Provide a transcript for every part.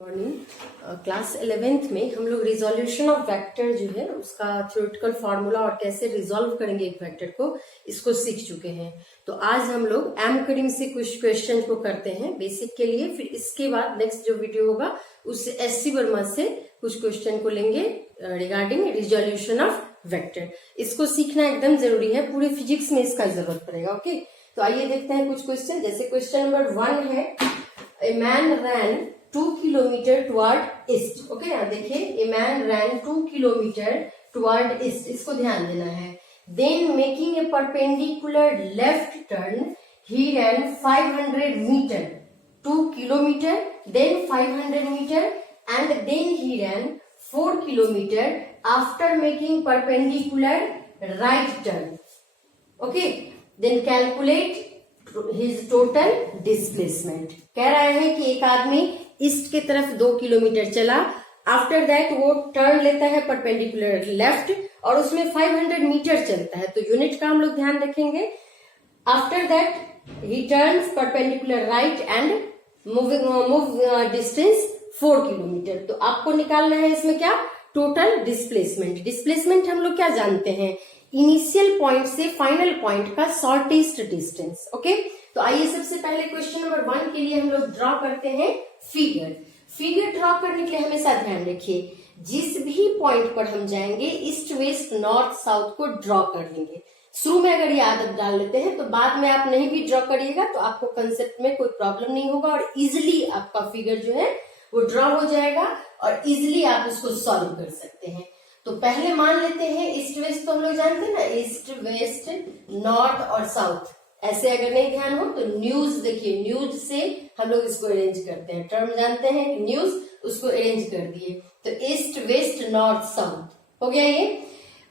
Morning class 11th में हम लोग रिजोल्यूशन ऑफ वेक्टर जो है उसका थ्योरेटिकल फार्मूला और कैसे रिजोल्व करेंगे एक वेक्टर को इसको सीख चुके हैं। तो आज हम लोग एम कडिंग से कुछ क्वेश्चन को करते हैं बेसिक के लिए, फिर इसके बाद नेक्स्ट जो वीडियो होगा उससे एससी वर्मा से कुछ क्वेश्चन को लेंगे रिगार्डिंग रिजोल्यूशन ऑफ वेक्टर। इसको सीखना एकदम जरूरी है, पूरे फिजिक्स में इसका जरूरत पड़ेगा। ओके, तो आइए देखते हैं कुछ क्वेश्चन। जैसे क्वेश्चन नंबर 1 है, a man ran 2 kilometre toward east. Okay, यहाँ देखिए, a man ran 2 kilometre toward east, इसको ध्यान देना है। Then making a perpendicular left turn he ran 500 metre, 2 kilometre then 500 metre and then he ran 4 kilometre after making perpendicular right turn. Okay, then calculate his total displacement. कह रहा है कि एक आदमी ईस्ट की तरफ 2 किलोमीटर चला, आफ्टर दैट वो टर्न लेता है परपेंडिकुलर लेफ्ट और उसमें 500 मीटर चलता है, तो यूनिट का हम लोग ध्यान रखेंगे। After that he turns perpendicular right and move distance 4 kilometre. तो आपको निकालना है इसमें क्या, टोटल डिस्प्लेसमेंट। डिस्प्लेसमेंट हम लोग क्या जानते हैं, इनिशियल पॉइंट से फाइनल पॉइंट का शॉर्टेस्ट डिस्टेंस। ओके, तो आइए सबसे पहले क्वेश्चन नंबर 1 के लिए हम लोग ड्रॉ करते हैं फिगर। फिगर ड्रॉ करने के लिए हमेशा ध्यान रखिए, जिस भी पॉइंट पर हम जाएंगे ईस्ट वेस्ट नॉर्थ साउथ को ड्रॉ कर लेंगे। शुरू में अगर ये आदत डाल लेते हैं तो बाद में आप नहीं भी ड्रॉ करिएगा तो आपको कंसेप्ट में कोई प्रॉब्लम नहीं होगा और इजिली आपका फिगर जो है वो ड्रॉ हो जाएगा और इजिली आप उसको सॉल्व कर सकते हैं। तो पहले मान लेते हैं ईस्ट वेस्ट, तो हम लोग जानते हैं ना, ईस्ट वेस्ट नॉर्थ और साउथ। ऐसे अगर नहीं ध्यान हो तो न्यूज देखिए, न्यूज से हम लोग इसको अरेंज करते हैं, टर्म जानते हैं न्यूज, उसको अरेंज कर दिए। तो ईस्ट वेस्ट नॉर्थ साउथ हो गया ये।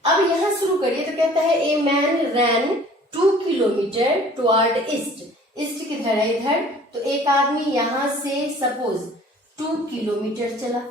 अब यहां शुरू करिए, तो कहता है a man ran 2 kilometre toward east. East किधर है, इधर। तो एक आदमी यहां से सपोज 2 किलोमीटर चला,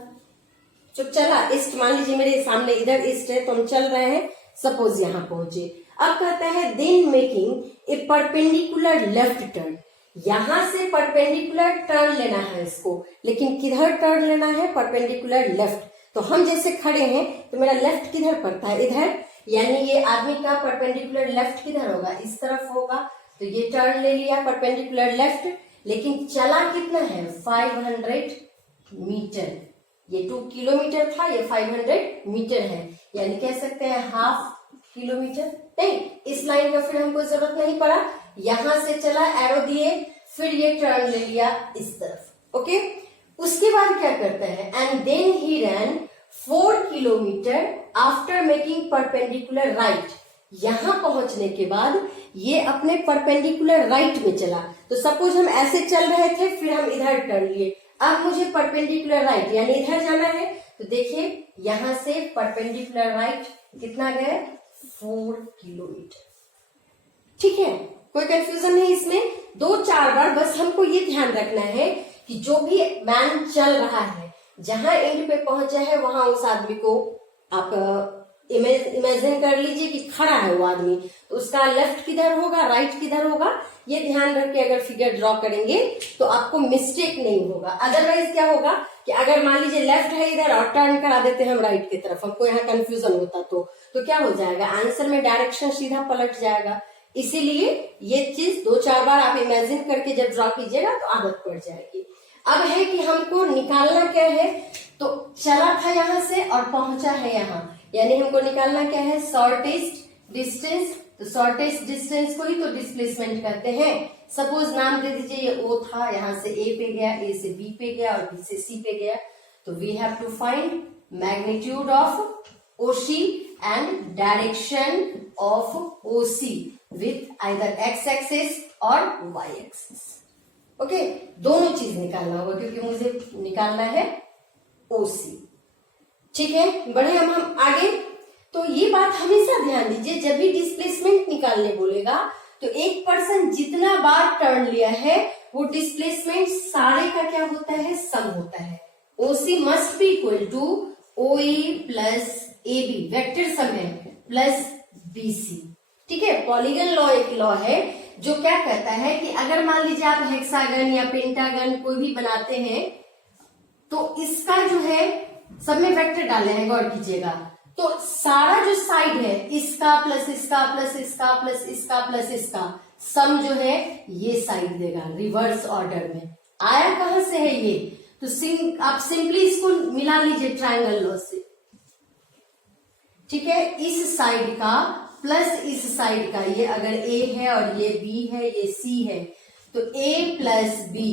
जब चला ईस्ट, मान लीजिए मेरे सामने इधर ईस्ट है तो हम चल रहे हैं, सपोज यहां पहुंचे। अब कहता है then making a perpendicular left turn, यहां से परपेंडिकुलर टर्न लेना है इसको, लेकिन किधर टर्न लेना है, परपेंडिकुलर लेफ्ट। तो हम जैसे खड़े हैं तो मेरा लेफ्ट किधर पड़ता है, इधर, यानी ये आदमी का परपेंडिकुलर लेफ्ट किधर होगा, इस तरफ होगा। तो ये टर्न ले लिया परपेंडिकुलर लेफ्ट, लेकिन चला कितना है, 500 मीटर। ये 2 किलोमीटर था, ये 500 मीटर है, यानी कह सकते हैं हाफ किलोमीटर। नहीं, इस लाइन का फिर हमको जरूरत नहीं पड़ा, यहां से चला एरो दिए, फिर ये टर्न ले लिया इस तरफ। ओके, उसके बाद क्या करता है, and then he ran 4 kilometre after making perpendicular right. यहां पहुंचने के बाद ये अपने परपेंडिकुलर राइट में चला। तो सपोज हम ऐसे चल रहे थे, फिर हम इधर टर्न लिए, अब मुझे परपेंडिकुलर राइट यानी इधर जाना है। तो देखिए यहां से परपेंडिकुलर राइट कितना गए, 4 किलोमीटर। ठीक है, कोई कंफ्यूजन नहीं इसमें। 2-4 बार बस हमको ये ध्यान रखना है कि जो भी मैन चल रहा है, जहां एंड पे पहुंचा है वहां उस आदमी को आप इमेजिन कर लीजिए कि खड़ा है वो आदमी, तो उसका लेफ्ट किधर होगा, राइट किधर होगा, ये ध्यान रख के अगर फिगर ड्रॉ करेंगे तो आपको मिस्टेक नहीं होगा। अदरवाइज क्या होगा कि अगर मान लीजिए लेफ्ट है इधर और टर्न करा देते हैं हम राइट की तरफ, हमको यहाँ कंफ्यूजन होता तो क्या हो जाएगा, आंसर में डायरेक्शन सीधा पलट जाएगा। इसीलिए ये चीज 2-4 बार आप इमेजिन करके जब ड्रॉ कीजिएगा तो आदत पड़ जाएगी। अब है कि हमको निकालना क्या है, तो चला था यहाँ से और पहुंचा है यहाँ, यानी हमको निकालना क्या है, शॉर्टेस्ट डिस्टेंस। तो शॉर्टेस्ट डिस्टेंस को ही तो डिस्प्लेसमेंट कहते हैं। सपोज नाम दे दीजिए, ये ओ था, यहाँ से ए पे गया, ए से बी पे गया और बी से सी पे गया। तो we have to find magnitude of OC and direction of OC with either X axis और वाई एक्सिस। ओके, दोनों चीज निकालना होगा क्योंकि मुझे निकालना है ओसी। ठीक है, बढ़े हम आगे। तो ये बात हमेशा ध्यान दीजिए, जब भी डिस्प्लेसमेंट निकालने बोलेगा तो एक पर्सन जितना बार टर्न लिया है वो डिस्प्लेसमेंट सारे का क्या होता है, सम होता है। OC must be equal to OA plus A B, vector sum है, प्लस बीसी। ठीक है, पॉलीगन लॉ एक लॉ है जो क्या कहता है कि अगर मान लीजिए आप हेक्सागन या पेंटागन कोई भी बनाते हैं तो इसका जो है सब में वेक्टर डाले हैं, गौर कीजिएगा। तो सारा जो साइड है इसका प्लस इसका प्लस इसका प्लस इसका प्लस इसका सम जो है ये साइड देगा रिवर्स ऑर्डर में। आया कहां से है ये, तो आप सिंपली इसको मिला लीजिए ट्रायंगल लॉ से, ठीक है। इस साइड का प्लस इस साइड का, ये अगर ए है और ये बी है, ये सी है, तो ए प्लस बी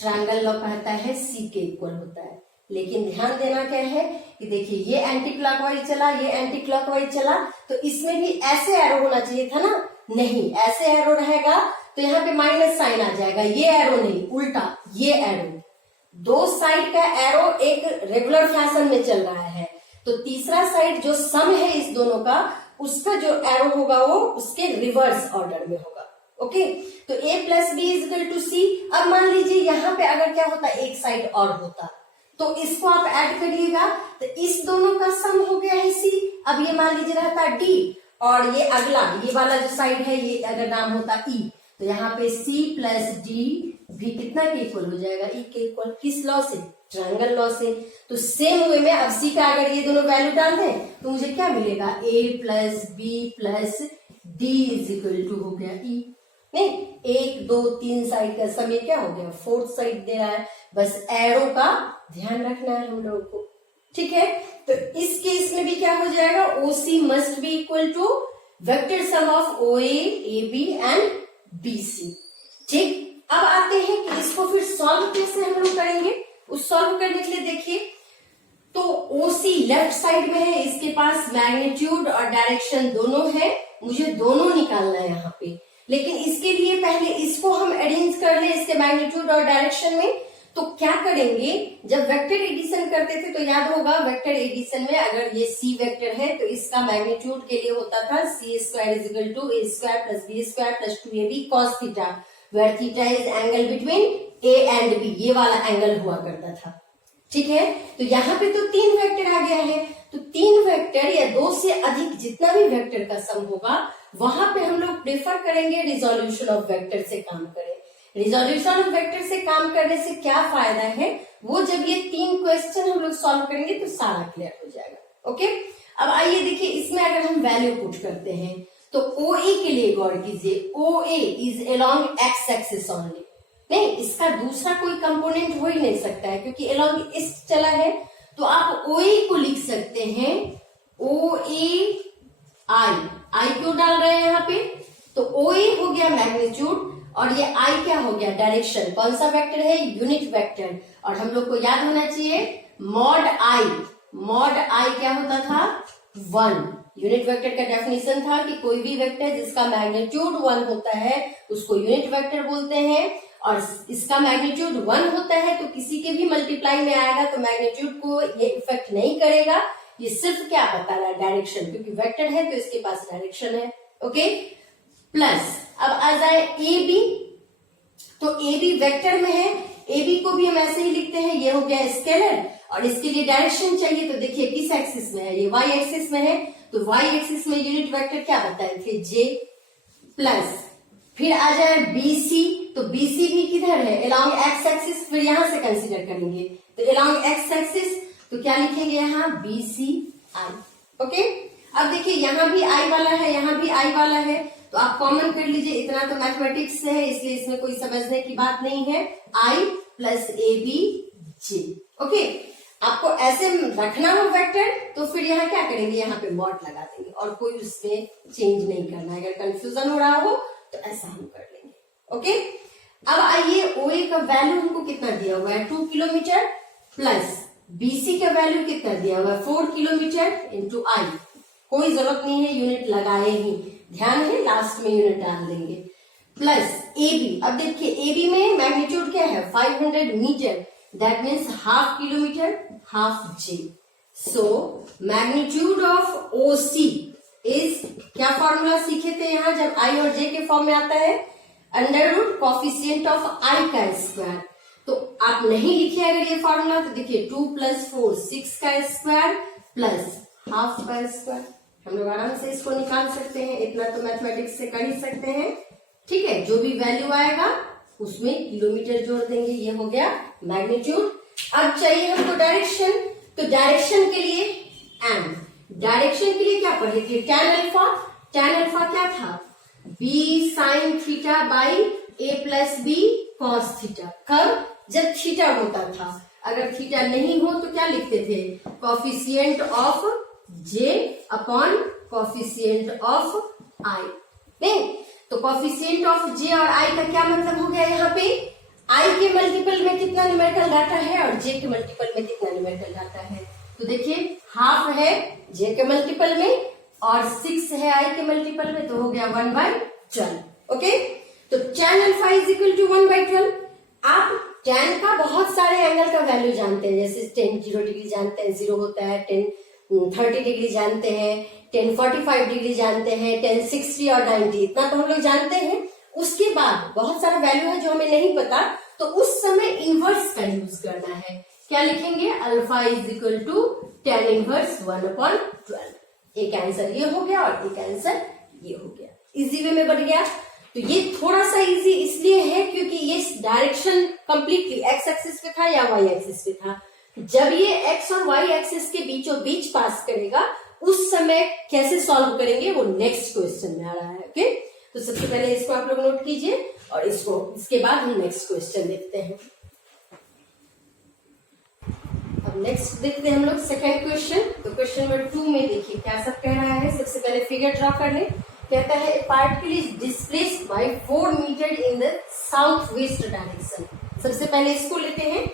ट्रायंगल लॉ कहता है सी के इक्वल होता है। लेकिन ध्यान देना क्या है कि देखिए ये एंटी क्लॉकवाइज चला, ये एंटी क्लॉकवाइज चला, तो इसमें भी ऐसे एरो होना चाहिए था ना, नहीं ऐसे एरो रहेगा तो यहाँ पे माइनस साइन आ जाएगा, ये एरो नहीं, उल्टा ये एरो। दो साइड का एरो एक रेगुलर फैशन में चल रहा है, तो तीसरा साइड जो सम है इस दोनों का, उसका जो एरो होगा वो उसके रिवर्स ऑर्डर में होगा। ओके, तो a plus B is equal to C. अब मान लीजिए यहाँ पे अगर क्या होता, एक साइड और होता, तो इसको आप ऐड करिएगा, तो इस दोनों का सम हो गया है सी। अब ये मान लीजिए रहता डी, और ये अगला ये वाला जो साइड है ये अगर नाम होता ई, तो यहाँ पे सी प्लस डी भी कितना के इक्वल हो जाएगा, ई के इक्वल। किस लॉ से, ट्रायंगल लॉ से। तो सेम वे में अब सी का अगर ये दोनों वैल्यू डाल दें तो मुझे क्या मिलेगा, a plus B plus D is equal to हो गया ई। नहीं, 1 2 3 साइड का समय क्या हो गया, फोर्थ साइड दे रहा है, बस एरो का ध्यान रखना है हम लोगों को, ठीक है। तो इस केस में भी क्या हो जाएगा, OC must be equal to vector sum of OA, AB and BC। ठीक, अब आते हैं कि इसको फिर सॉल्व कैसे हम लोग करेंगे। उस सॉल्व करने के लिए देखिए, तो OC लेफ्ट साइड में है, इसके पास मैग्नीट्यूड और डायरेक्शन दोनों है, मुझे दोनों निकालना है यहाँ पे। लेकिन इसके लिए पहले इसको हम अरेंज कर ले इसके मैग्नीट्यूड और डायरेक्शन में। तो क्या करेंगे, जब वेक्टर एडिशन करते थे तो याद होगा, वेक्टर एडिशन में अगर ये सी वेक्टर है तो इसका मैग्नीट्यूड के लिए होता था C square is equal to A square plus B square plus 2ab cos थीटा, where theta is angle between A and B, ये वाला एंगल हुआ करता था, ठीक है। तो यहाँ पे तो 3 वेक्टर आ गया है, तो 3 वेक्टर या 2 से अधिक जितना भी वेक्टर का सम होगा वहां पे हम लोग प्रेफर करेंगे रिजोल्यूशन ऑफ वेक्टर से काम करें। रिजोल्यूशन ऑफ वेक्टर से काम करने से क्या फायदा है, वो जब ये 3 क्वेश्चन हम लोग सॉल्व करेंगे तो सारा क्लियर हो जाएगा। ओके, अब आइए देखिए, इसमें अगर हम वैल्यू पुट करते हैं तो OA के लिए गौर कीजिए, OA is along x axis only. नहीं, इसका दूसरा कोई कंपोनेंट हो ही नहीं सकता है क्योंकि अलोंग इस चला है, तो आप OA को लिख सकते हैं OAI। आई क्यों डाल रहे हैं यहाँ पे, तो OA हो गया मैग्नीट्यूड और ये I क्या हो गया, डायरेक्शन। कौन सा वेक्टर है, यूनिट वेक्टर। और हम लोग को याद होना चाहिए मॉड I क्या होता था, 1। यूनिट वेक्टर का डेफिनेशन था कि कोई भी वेक्टर जिसका मैग्नीट्यूड 1 होता है उसको यूनिट वेक्टर बोलते हैं, और इसका मैग्नीट्यूड 1 होता है तो किसी के भी मल्टीप्लाई में आएगा तो मैग्नीट्यूड को ये इफेक्ट नहीं करेगा, ये सिर्फ क्या बता रहा है, डायरेक्शन, क्योंकि वेक्टर है तो इसके पास डायरेक्शन है। ओके, प्लस अब आ जाए AB, तो AB वेक्टर में है, AB को भी हम ऐसे ही लिखते हैं, ये हो गया स्केलर, और इसके लिए डायरेक्शन चाहिए, तो देखिए किस एक्सिस में है, ये y एक्सिस में है, तो y एक्सिस में यूनिट वेक्टर क्या बताए थे, J। प्लस फिर आ जाए BC, तो BC भी किधर है, अलोंग एक्स एक्सिस, फिर यहां से कंसीडर करेंगे, तो अलोंग एक्स एक्सिस, तो क्या लिखेंगे यहाँ BCI। ओके, अब देखिए यहाँ भी I वाला है, यहाँ भी I वाला है, तो आप कॉमन कर लीजिए, इतना तो मैथमेटिक्स से है इसलिए इसमें कोई समझने की बात नहीं है, I प्लस ABJ। ओके, आपको ऐसे रखना हो वेक्टर तो फिर यहाँ क्या करेंगे, यहाँ पे मॉड लगा देंगे और कोई उसमें चेंज नहीं करना है। अगर कंफ्यूजन हो रहा हो तो ऐसा हम कर लेंगे। ओके, अब आइए OA का वैल्यू हमको कितना दिया हुआ है, 2 किलोमीटर, प्लस BC का वैल्यू कितना दिया हुआ है, 4 किलोमीटर इंटू I। कोई जरूरत नहीं है यूनिट लगाए ही, ध्यान है लास्ट में यूनिट डाल देंगे, प्लस AB। अब देखिए AB में मैग्नीट्यूड क्या है, 500 metre, that means half kilometre, half J। So magnitude of OC is, क्या फॉर्मूला सीखे थे यहाँ जब I और J के फॉर्म में आता है, under root coefficient of I का स्क्वायर। तो आप नहीं लिखे अगर ये फॉर्मूला तो देखिए 2 + 4 6 का स्क्वायर प्लस हाफ का स्क्वायर, हम लोग आराम से इसको निकाल सकते हैं, इतना तो मैथमेटिक्स से कर ही सकते हैं। ठीक है, जो भी वैल्यू आएगा उसमें किलोमीटर जोड़ देंगे, ये हो गया मैग्नीट्यूड। अब चाहिए हमको डायरेक्शन, तो डायरेक्शन के लिए एम, डायरेक्शन के लिए क्या पढ़े थे, tan अल्फा, tan अल्फा क्या था, b sin theta by a plus B cos theta. कब, जब थीटा होता था, अगर थीटा नहीं हो तो क्या लिखते थे, coefficient of j upon coefficient of i। नहीं, तो कोफिशिएंट ऑफ j और i का क्या मतलब हो गया, यहाँ पे i के मल्टीपल में कितना न्यूमेरिकल डाटा है और j के मल्टीपल में कितना न्यूमेरिकल डाटा है। तो देखिए हाफ है j के मल्टीपल में और 6 है i के मल्टीपल में, तो हो गया 1/12। ओके, तो tan alpha is equal to 1/12। आप tan का बहुत सारे एंगल का वैल्यू जानते हैं, जैसे tan 0 डिग्री जानते हैं, 0 होता है, tan 30 डिग्री जानते हैं, tan 45 डिग्री जानते हैं, tan 60 और 90, इतना तो हम लोग जानते हैं। उसके बाद बहुत सारा वैल्यू है जो हमें नहीं पता, तो उस समय इनवर्स का यूज करना है। क्या लिखेंगे, alpha is equal to tan inverse 1/12। एक आंसर ये हो गया और एक आंसर ये हो गया, इजी वे में बढ़ गया। तो ये थोड़ा सा इजी इसलिए है क्योंकि ये डायरेक्शन कंप्लीटली एक्स एक्सिस पे था या वाई एक्सिस पे था। जब ये एक्स और वाई एक्सिस के बीचों बीच पास करेगा, उस समय कैसे सॉल्व करेंगे वो नेक्स्ट क्वेश्चन में आ रहा है। ओके, तो सबसे पहले इसको आप लोग नोट कीजिए और इसके बाद हम नेक्स्ट क्वेश्चन देखते हैं। अब नेक्स्ट देखते हैं हम लोग सेकंड क्वेश्चन। तो क्वेश्चन नंबर 2 में देखिए क्या सब कह रहा है। सबसे पहले फिगर ड्रॉ कर ले। कहता है a particle is displaced by 4 metre in the south west direction. सबसे पहले इसको लेते हैं,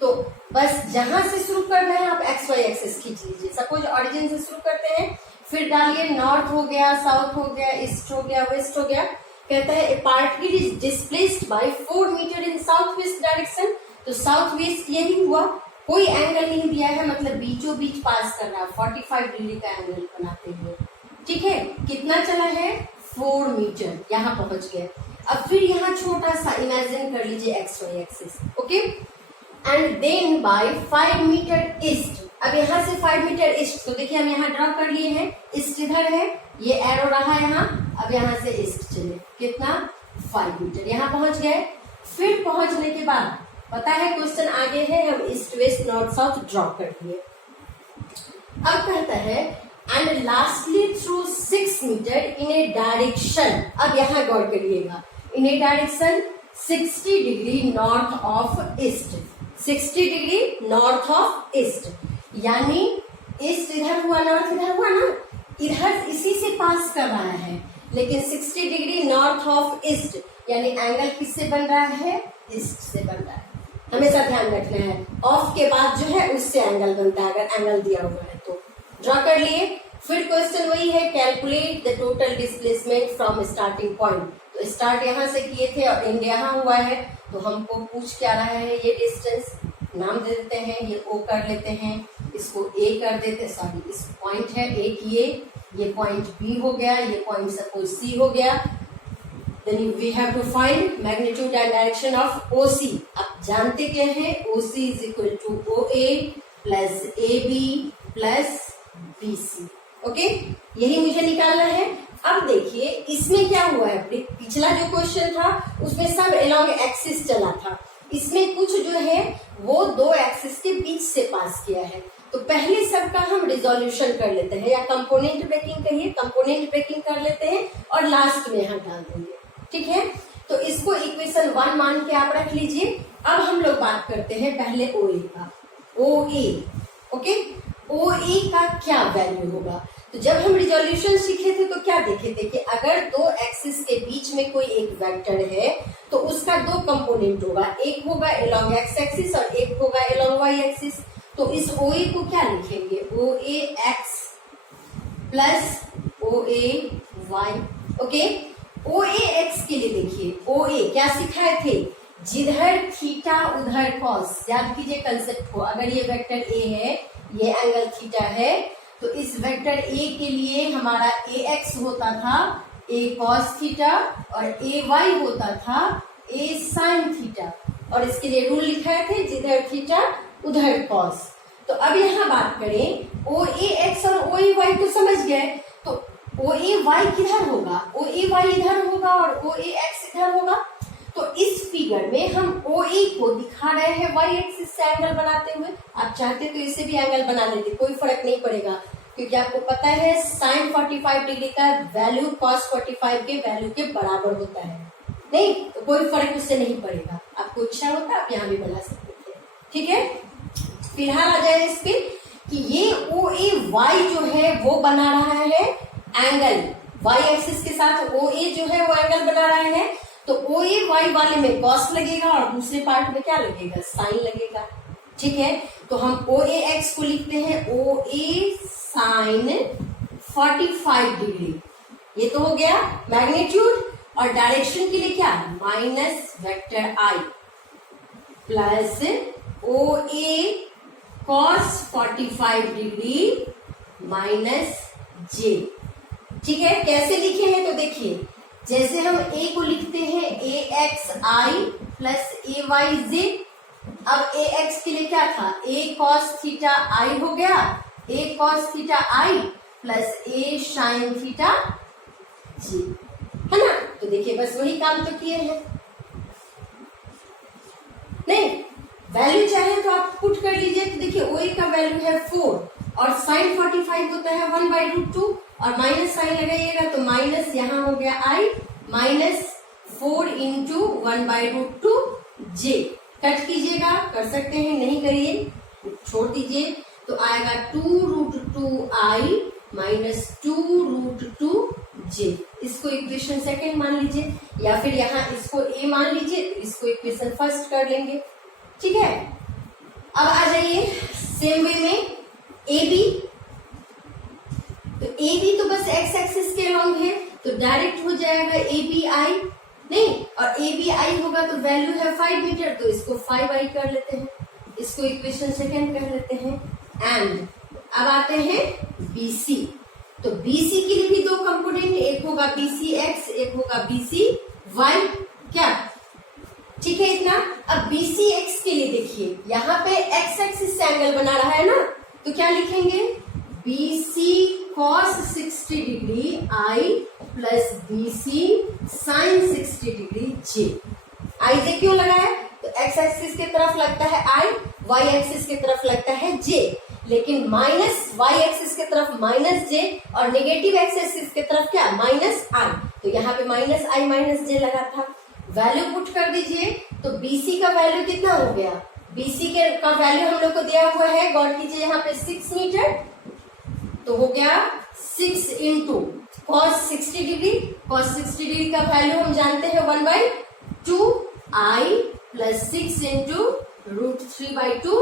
तो बस जहां से शुरू करना है आप एक्स वाई एक्सिस खींच लीजिए। सपोज ऑरिजिन से शुरू करते हैं, फिर डालिए नॉर्थ हो गया, साउथ हो गया, ईस्ट हो गया, वेस्ट हो गया। कहता है a particle is displaced by 4 metre in south west direction. तो साउथ वेस्ट यही हुआ, कोई एंगल नहीं दिया है, मतलब बीचों बीच पास कर रहा है 45 डिग्री का एंगल बनाते हुए। ठीक है, कितना चला है, 4 मीटर, यहाँ पहुंच गए। अब फिर यहाँ छोटा सा इमेजिन कर लीजिए X Y axis. Okay, and then by 5 metre east. अब यहाँ से 5 मीटर ईस्ट, तो देखिए हम यहाँ ड्रॉ कर लिए हैं, ईस्ट इधर है, ये एरो रहा है यहाँ, अब यहाँ से ईस्ट चले, कितना, 5 मीटर, यहाँ पहुंच गए। फिर पहुंचने के बाद पता है क्वेश्चन आगे है, हम east west north south draw कर दिए। अब कहता है and lastly through 6 metre in a direction. अब यहाँ गौर करिएगा, in a direction 60 degree north of east, 60 degree north of east, यानी ईस्ट इधर हुआ, नॉर्थ इधर हुआ ना, इधर इसी से पास कर रहा है, लेकिन 60 डिग्री नॉर्थ ऑफ ईस्ट, यानी एंगल किससे बन रहा है, ईस्ट से बन रहा है। हमेशा ध्यान रखना है, ऑफ के बाद जो है उससे एंगल बनता है, अगर एंगल दिया हुआ है तो। ड्रॉ कर लिए। फिर क्वेश्चन वही है, calculate the total displacement from starting point. तो स्टार्ट यहाँ से किए थे और एंड यहाँ हुआ है, तो हमको पूछ क्या रहा है, ये डिस्टेंस नाम दे देते हैं, ये ओ कर लेते हैं, इसको ए कर देते हैं, सॉरी इस पॉइंट है एक, ये पॉइंट बी हो गया, ये पॉइंट सपोज सी हो गया। Then we have to find magnitude and direction of OC। आप जानते क्या हैं, OC is equal to OA plus AB plus BC। Okay, यही मुझे निकालना है। अब देखिए इसमें क्या हुआ है, पिछला जो क्वेश्चन था उसमें सब along एक्सिस चला था, इसमें कुछ जो है वो 2 एक्सिस के बीच से पास किया है। तो पहले सबका हम रिजोल्यूशन कर लेते हैं, या कंपोनेंट ब्रेकिंग कहिए, कंपोनेंट ब्रेकिंग कर लेते हैं और लास्ट में यहाँ डाल देंगे। ठीक है, तो इसको इक्वेशन 1 मान के आप रख लीजिए। अब हम लोग बात करते हैं पहले OA का, OA। ओके, OA का क्या वैल्यू होगा। तो जब हम रिजोल्यूशन सीखे थे तो क्या देखे थे कि अगर 2 एक्सिस के बीच में कोई एक वेक्टर है तो उसका 2 कंपोनेंट होगा, एक होगा along एक्स एक्सिस और एक होगा along वाई एक्सिस। तो इस OA को क्या लिखेंगे, OA x plus OA y। Okay, OA x के लिए देखिए, OA क्या सिखाए थे, जिधर थीटा उधर कॉस। याद कीजिए कंसेप्ट को, अगर ये वेक्टर A है, ये एंगल थीटा है, तो इस वेक्टर A के लिए हमारा AX होता था A cos थीटा और AY होता था A sin थीटा, और इसके लिए रूल लिखाए थे जिधर थीटा उधर कॉस। तो अब यहाँ बात करें OAX और OAY तो समझ गए, तो OAY किधर होगा, OAY इधर होगा और OAX इधर होगा। तो इस फिगर में हम OA को दिखा रहे हैं y एक्सिस एक्सिस से एंगल बनाते हुए। आप चाहते तो इसे भी एंगल बना लेते, कोई फर्क नहीं पड़ेगा, क्योंकि आपको पता है sin 45 डिग्री का वैल्यू cos 45 के वैल्यू के बराबर होता है, नहीं तो कोई फर्क उससे नहीं पड़ेगा। आपको इच्छा होता है आप यहाँ भी बना सकते थे, ठीक है। फिलहाल आ जाए इस पे कि ये OAY जो है वो बना रहा है एंगल, y एक्सिस के साथ OA जो है वो एंगल बना रहा है, तो OAY वाले में cos लगेगा और दूसरे पार्ट में क्या लगेगा, sin लगेगा, ठीक है। तो हम OAX को लिखते हैं OA sin 45 डिग्री, ये तो हो गया मैग्नीट्यूड, और डायरेक्शन के लिए क्या, minus vector I plus OA cos 45 degree minus J, ठीक है। कैसे लिखे हैं तो देखिए, जैसे हम A को लिखते हैं AXI प्लस AYJ, अब AX के लिए क्या था, A cos थीटा I हो गया, A cos theta I plus A sin theta J, है ना। तो देखिए बस वही काम तो किए हैं, नहीं वैल्यू चाहे तो आप पुट कर लीजिए। तो देखिए OA का वैल्यू है 4 और sin 45 होता है 1/√2 और माइनस साइन लगाइएगा तो माइनस यहाँ हो गया I minus 4 into 1/√2 J, cut कीजिएगा, कर सकते हैं, नहीं करिए छोड़ दीजिए, तो आएगा 2√2I माइनस 2√2 J। इसको इक्वेशन सेकेंड मान लीजिए, या फिर यहाँ इसको A मान लीजिए, इसको इक्वेशन फर्स्ट कर लेंगे, ठीक है। अब आ जाइए सेम वे में AB, तो AB तो बस x एक्सिस के अलोंग है, तो डायरेक्ट हो जाएगा ABI, नहीं और ABI होगा तो वैल्यू है 5 मीटर, तो इसको 5I कर लेते हैं, इसको इक्वेशन सेकेंड कर लेते हैं। एंड अब आते हैं BC, तो BC के लिए भी दो कंपोनेंट, एक होगा BCX, एक होगा BCY, क्या ठीक है इतना। अब BCX के लिए देखिए, यहाँ पे x एक्सिस से एंगल बना रहा है ना, तो क्या लिखेंगे, BC cos 60 degree I plus BC sin 60 degree J। IJ क्यों लगाया, तो x एक्सिस की तरफ लगता है I, y एक्सिस की तरफ लगता है J, लेकिन माइनस y एक्सिस की तरफ माइनस J और नेगेटिव x एक्सिस की तरफ क्या, माइनस I, तो यहाँ पे माइनस I माइनस J लगा था। वैल्यू पुट कर दीजिए, तो BC का वैल्यू कितना हो गया, BC का वैल्यू हम लोग को दिया हुआ है, गौर कीजिए यहाँ पे 6 मीटर, तो हो गया 6 into cos 60 degree, cos 60 degree का वैल्यू हम जानते हैं 1/2I plus 6 into √3/2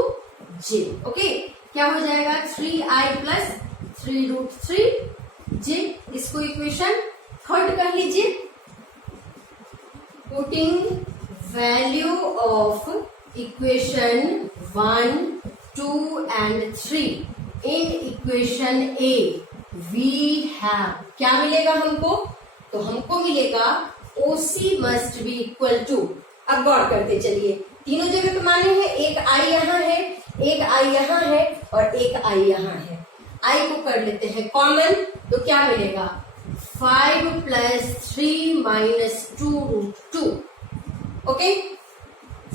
J, okay. क्या हो जाएगा 3I प्लस 3√3 J। इसको इक्वेशन थर्ड कर लीजिए, putting value of equation 1, 2 and 3 in equation A we have, क्या मिलेगा हमको, तो हमको मिलेगा OC must be equal to, अब गौर करते चलिए, तीनों जगह पे माने हैं, एक I यहाँ है, एक I यहाँ है और एक I यहाँ है। I को कर लेते हैं कॉमन, तो क्या मिलेगा 5 plus 3 minus 2√2, okay.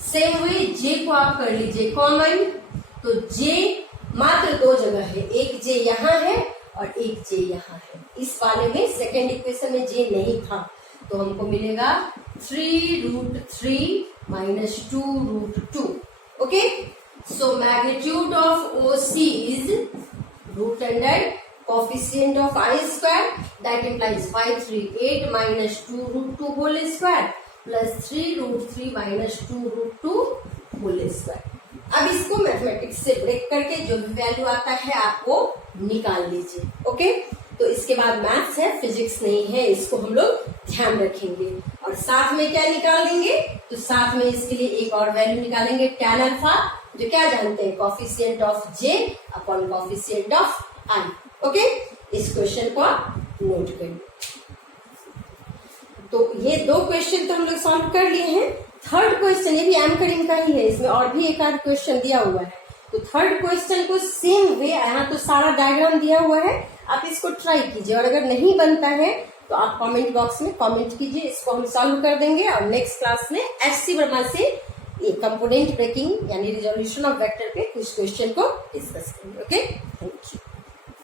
Same way J को आप कर लीजिए कॉमन, तो J मात्र दो जगह है, एक J यहाँ है और एक J यहाँ है, इस वाले में सेकेंड इक्वेशन में J नहीं था, तो हमको मिलेगा 3√3 minus 2√2, okay. So magnitude of OC is root under coefficient of I square, that implies 538 minus 2√2 whole square plus 3√3 minus 2√2 whole square. अब इसको मैथमेटिक्स से ब्रेक करके जो भी वैल्यू आता है आपको निकाल लीजिए, ओके। तो इसके बाद मैथ्स है, फिजिक्स नहीं है, इसको हम लोग ध्यान रखेंगे। और साथ में क्या निकाल देंगे, तो साथ में इसके लिए एक और वैल्यू निकालेंगे tan अल्फा, जो क्या जानते हैं, coefficient of J upon coefficient of I, okay. इस क्वेश्चन को आप नोट करिए। तो ये दो क्वेश्चन तो हम लोग सॉल्व कर लिए हैं। थर्ड क्वेश्चन ये भी एम करीम का ही है, इसमें और भी एक आध क्वेश्चन दिया हुआ है, तो थर्ड क्वेश्चन को सेम वे, यहाँ तो सारा डायग्राम दिया हुआ है, आप इसको ट्राई कीजिए और अगर नहीं बनता है तो आप कमेंट बॉक्स में कमेंट कीजिए, इसको हम सॉल्व कर देंगे और नेक्स्ट क्लास में FC वर्मा से ये कंपोनेंट ब्रेकिंग यानी रिजोल्यूशन ऑफ वेक्टर पे कुछ क्वेश्चन को डिस्कस करेंगे। Okay, thank you.